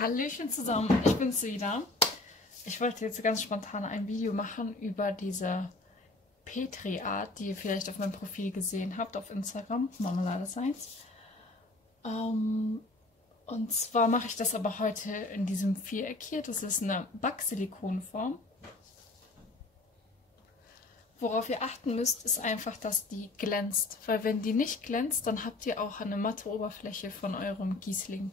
Hallöchen zusammen, ich bin's wieder. Ich wollte jetzt ganz spontan ein Video machen über diese Petri-Art, die ihr vielleicht auf meinem Profil gesehen habt auf Instagram, Marmelade Science. Und zwar mache ich das aber heute in diesem Viereck hier. Das ist eine Backsilikonform. Worauf ihr achten müsst, ist einfach, dass die glänzt. Weil wenn die nicht glänzt, dann habt ihr auch eine matte Oberfläche von eurem Gießling.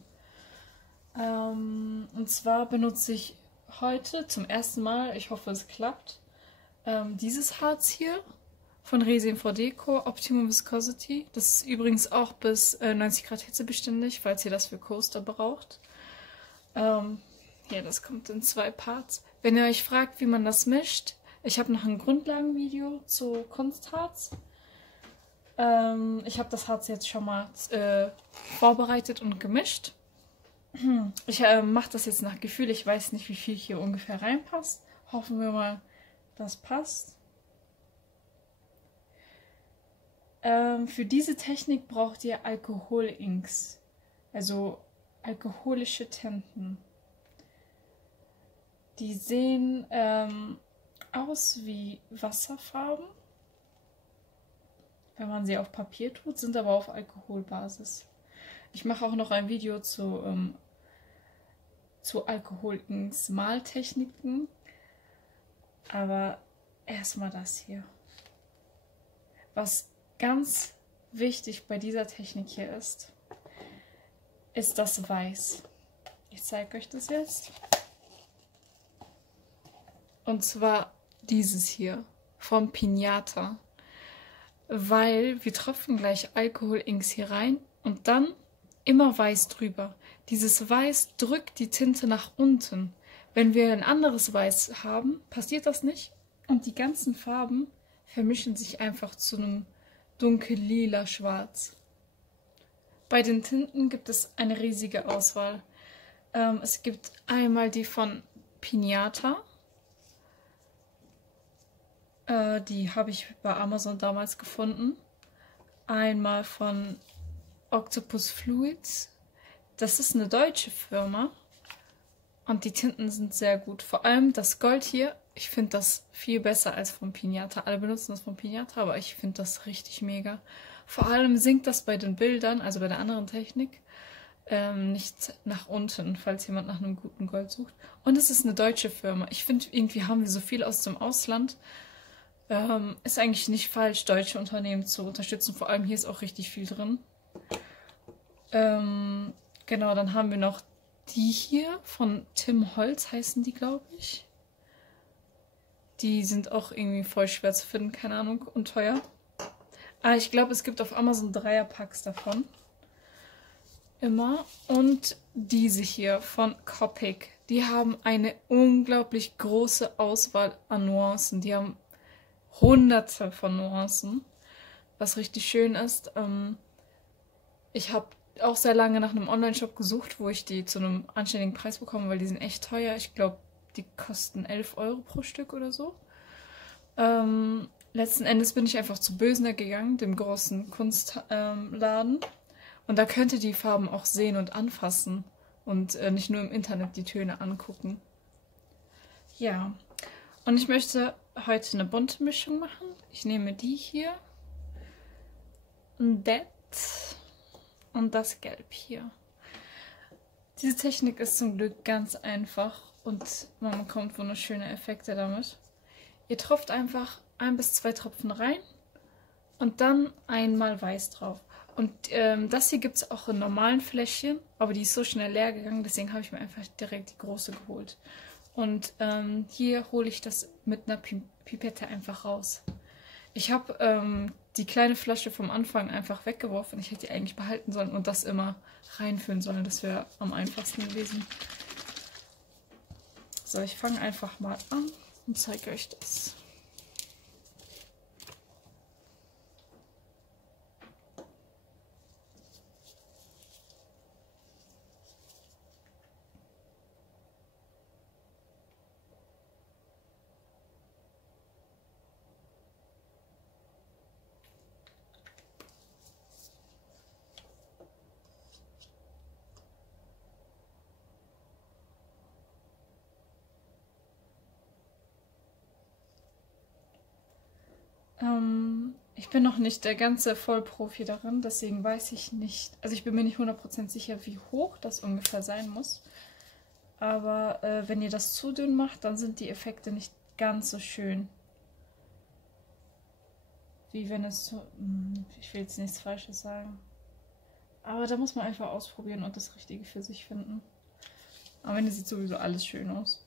Und zwar benutze ich heute zum ersten Mal, ich hoffe es klappt, dieses Harz hier von Resin 4 Deco, Optimum Viscosity. Das ist übrigens auch bis 90 Grad Hitze beständig, falls ihr das für Coaster braucht. Ja, das kommt in 2 Parts. Wenn ihr euch fragt, wie man das mischt, ich habe noch ein Grundlagenvideo zu Kunstharz. Ich habe das Harz jetzt schon mal vorbereitet und gemischt. Ich mache das jetzt nach Gefühl. Ich weiß nicht, wie viel hier ungefähr reinpasst. Hoffen wir mal, das passt. Für diese Technik braucht ihr Alkoholinks, also alkoholische Tinten. Die sehen aus wie Wasserfarben, wenn man sie auf Papier tut, sind aber auf Alkoholbasis. Ich mache auch noch ein Video zu Alkoholinks Maltechniken, aber erstmal das hier. Was ganz wichtig bei dieser Technik hier ist das Weiß. Ich zeige euch das jetzt. Und zwar dieses hier vom Pinata, weil wir tropfen gleich Alkoholinks hier rein und dann immer Weiß drüber. Dieses Weiß drückt die Tinte nach unten. Wenn wir ein anderes Weiß haben, passiert das nicht und die ganzen Farben vermischen sich einfach zu einem dunkel-lila Schwarz. Bei den Tinten gibt es eine riesige Auswahl. Es gibt einmal die von Pinata. Die habe ich bei Amazon damals gefunden. Einmal von Octopus Fluids. Das ist eine deutsche Firma und die Tinten sind sehr gut. Vor allem das Gold hier, ich finde das viel besser als von Pinata. Alle benutzen das von Pinata, aber ich finde das richtig mega. Vor allem sinkt das bei den Bildern, also bei der anderen Technik, nicht nach unten, falls jemand nach einem guten Gold sucht. Und es ist eine deutsche Firma. Ich finde, irgendwie haben wir so viel aus dem Ausland. Ist eigentlich nicht falsch, deutsche Unternehmen zu unterstützen. Vor allem hier ist auch richtig viel drin. Genau, dann haben wir noch die hier von Tim Holtz, heißen die, glaube ich. Die sind auch irgendwie voll schwer zu finden, keine Ahnung, und teuer. Ah, ich glaube, es gibt auf Amazon 3er-Packs davon. Immer. Und diese hier von Copic. Die haben eine unglaublich große Auswahl an Nuancen. Die haben hunderte von Nuancen, was richtig schön ist. Ich habe auch sehr lange nach einem Online-Shop gesucht, wo ich die zu einem anständigen Preis bekomme, weil die sind echt teuer. Ich glaube, die kosten 11 Euro pro Stück oder so. Letzten Endes bin ich einfach zu Bösner gegangen, dem großen Kunstladen. Und da könnt ihr die Farben auch sehen und anfassen und nicht nur im Internet die Töne angucken. Ja, und ich möchte heute eine bunte Mischung machen. Ich nehme die hier, und das Gelb hier. Diese Technik ist zum Glück ganz einfach und man bekommt wunderschöne Effekte damit. Ihr tropft einfach 1 bis 2 Tropfen rein und dann einmal Weiß drauf. Und das hier gibt es auch in normalen Fläschchen, aber die ist so schnell leer gegangen, deswegen habe ich mir einfach direkt die große geholt. Und hier hole ich das mit einer Pipette einfach raus. Ich habe die kleine Flasche vom Anfang einfach weggeworfen. Ich hätte die eigentlich behalten sollen und das immer reinfüllen sollen. Das wäre am einfachsten gewesen. So, ich fange einfach mal an und zeige euch das. Ich bin noch nicht der ganze Vollprofi darin, deswegen weiß ich nicht. Also ich bin mir nicht 100% sicher, wie hoch das ungefähr sein muss. Aber wenn ihr das zu dünn macht, dann sind die Effekte nicht ganz so schön. Wie wenn es so... Ich will jetzt nichts Falsches sagen. Aber da muss man einfach ausprobieren und das Richtige für sich finden. Am Ende sieht sowieso alles schön aus.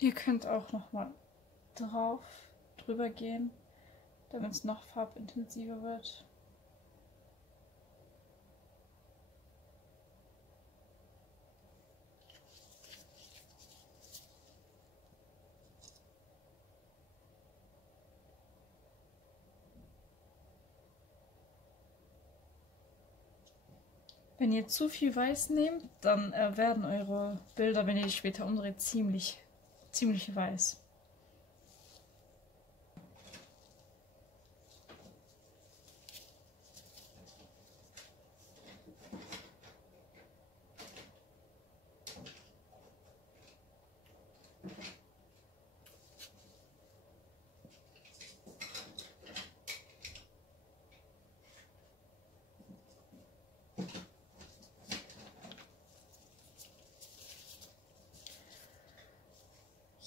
Ihr könnt auch nochmal drüber gehen, damit es noch farbintensiver wird. Wenn ihr zu viel Weiß nehmt, dann werden eure Bilder, wenn ihr die später umdreht, ziemlich weiß.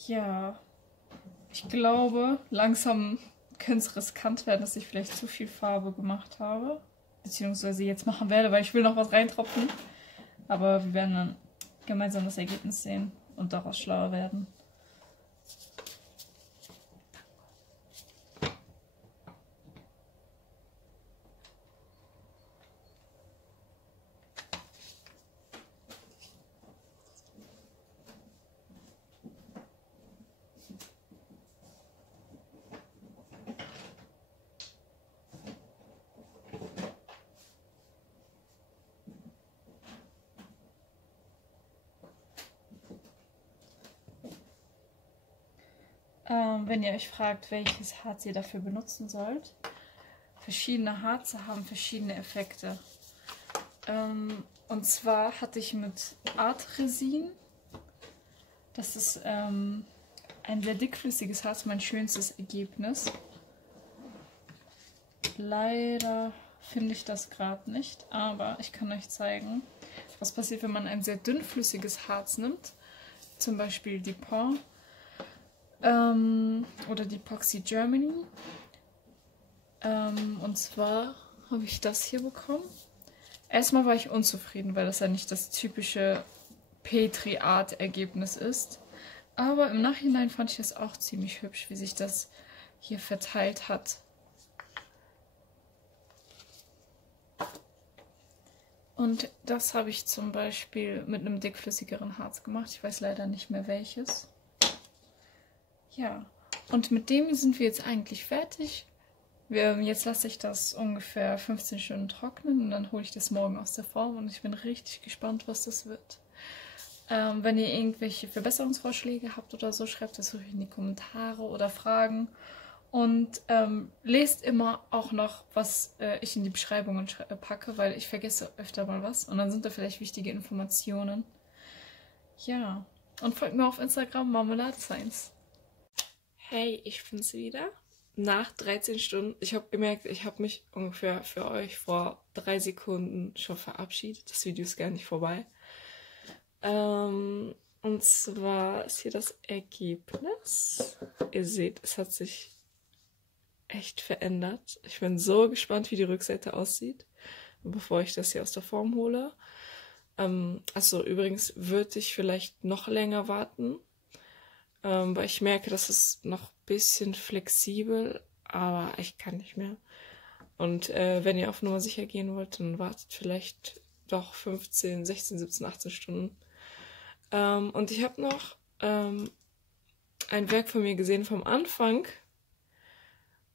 Ja, ich glaube, langsam könnte es riskant werden, dass ich vielleicht zu viel Farbe gemacht habe. Beziehungsweise jetzt machen werde, weil ich will noch was reintropfen. Aber wir werden dann gemeinsam das Ergebnis sehen und daraus schlauer werden. Wenn ihr euch fragt, welches Harz ihr dafür benutzen sollt, verschiedene Harze haben verschiedene Effekte. Und zwar hatte ich mit Art Resin, das ist ein sehr dickflüssiges Harz, mein schönstes Ergebnis. Leider finde ich das gerade nicht, aber ich kann euch zeigen, was passiert, wenn man ein sehr dünnflüssiges Harz nimmt, zum Beispiel Dupont oder die Epoxy Germany. Und zwar habe ich das hier bekommen. Erstmal war ich unzufrieden, weil das ja nicht das typische Petri-Art-Ergebnis ist. Aber im Nachhinein fand ich das auch ziemlich hübsch, wie sich das hier verteilt hat. Und das habe ich zum Beispiel mit einem dickflüssigeren Harz gemacht. Ich weiß leider nicht mehr welches. Ja, und mit dem sind wir jetzt eigentlich fertig. Jetzt lasse ich das ungefähr 15 Stunden trocknen und dann hole ich das morgen aus der Form und ich bin richtig gespannt, was das wird. Wenn ihr irgendwelche Verbesserungsvorschläge habt oder so, schreibt das ruhig in die Kommentare oder Fragen. Und lest immer auch noch, was ich in die Beschreibungen packe, weil ich vergesse öfter mal was. Und dann sind da vielleicht wichtige Informationen. Ja, und folgt mir auf Instagram, Marmelade Science. Hey, ich bin's wieder. Nach 13 Stunden. Ich habe gemerkt, ich habe mich ungefähr für euch vor 3 Sekunden schon verabschiedet. Das Video ist gar nicht vorbei. Und zwar ist hier das Ergebnis. Ihr seht, es hat sich echt verändert. Ich bin so gespannt, wie die Rückseite aussieht, bevor ich das hier aus der Form hole. Achso, übrigens würde ich vielleicht noch länger warten, weil ich merke, das ist noch ein bisschen flexibel, aber ich kann nicht mehr. Und wenn ihr auf Nummer sicher gehen wollt, dann wartet vielleicht doch 15, 16, 17, 18 Stunden. Und ich habe noch ein Werk von mir gesehen vom Anfang,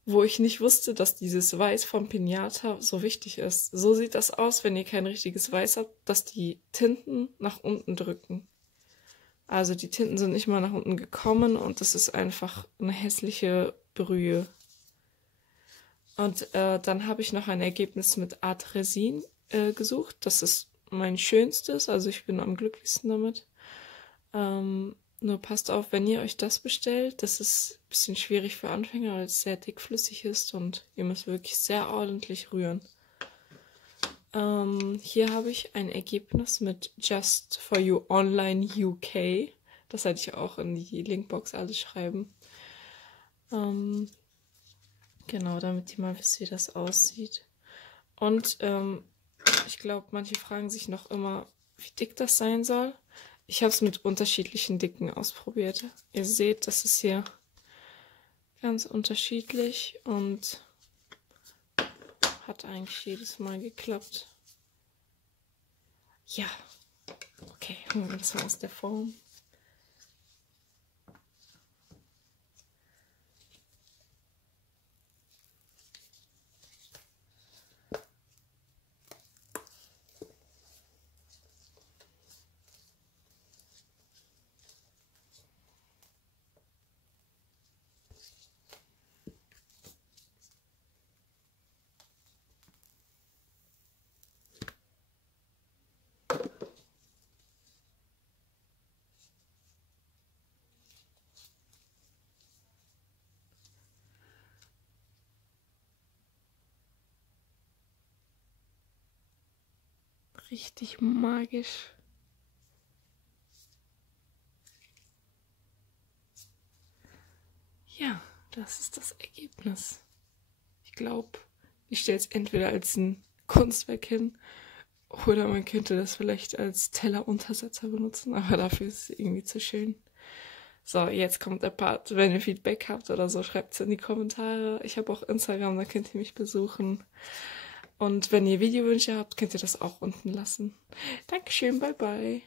wo ich nicht wusste, dass dieses Weiß vom Pinata so wichtig ist. So sieht das aus, wenn ihr kein richtiges Weiß habt, dass die Tinten nach unten drücken. Also die Tinten sind nicht mal nach unten gekommen und das ist einfach eine hässliche Brühe. Und dann habe ich noch ein Ergebnis mit Art Resin gesucht. Das ist mein schönstes, also ich bin am glücklichsten damit. Nur passt auf, wenn ihr euch das bestellt, das ist ein bisschen schwierig für Anfänger, weil es sehr dickflüssig ist und ihr müsst wirklich sehr ordentlich rühren. Hier habe ich ein Ergebnis mit Just for You Online UK. Das werde ich auch in die Linkbox alles schreiben. Genau, damit ihr mal wisst, wie das aussieht. Und ich glaube, manche fragen sich noch immer, wie dick das sein soll. Ich habe es mit unterschiedlichen Dicken ausprobiert. Ihr seht, das ist hier ganz unterschiedlich und hat eigentlich jedes Mal geklappt. Ja, okay, holen wir das mal aus der Form. Richtig magisch. Ja, das ist das Ergebnis. Ich glaube, ich stelle es entweder als ein Kunstwerk hin oder man könnte das vielleicht als Telleruntersetzer benutzen, aber dafür ist es irgendwie zu schön. So, jetzt kommt der Part. Wenn ihr Feedback habt oder so, schreibt es in die Kommentare. Ich habe auch Instagram, da könnt ihr mich besuchen. Und wenn ihr Videowünsche habt, könnt ihr das auch unten lassen. Dankeschön, bye bye.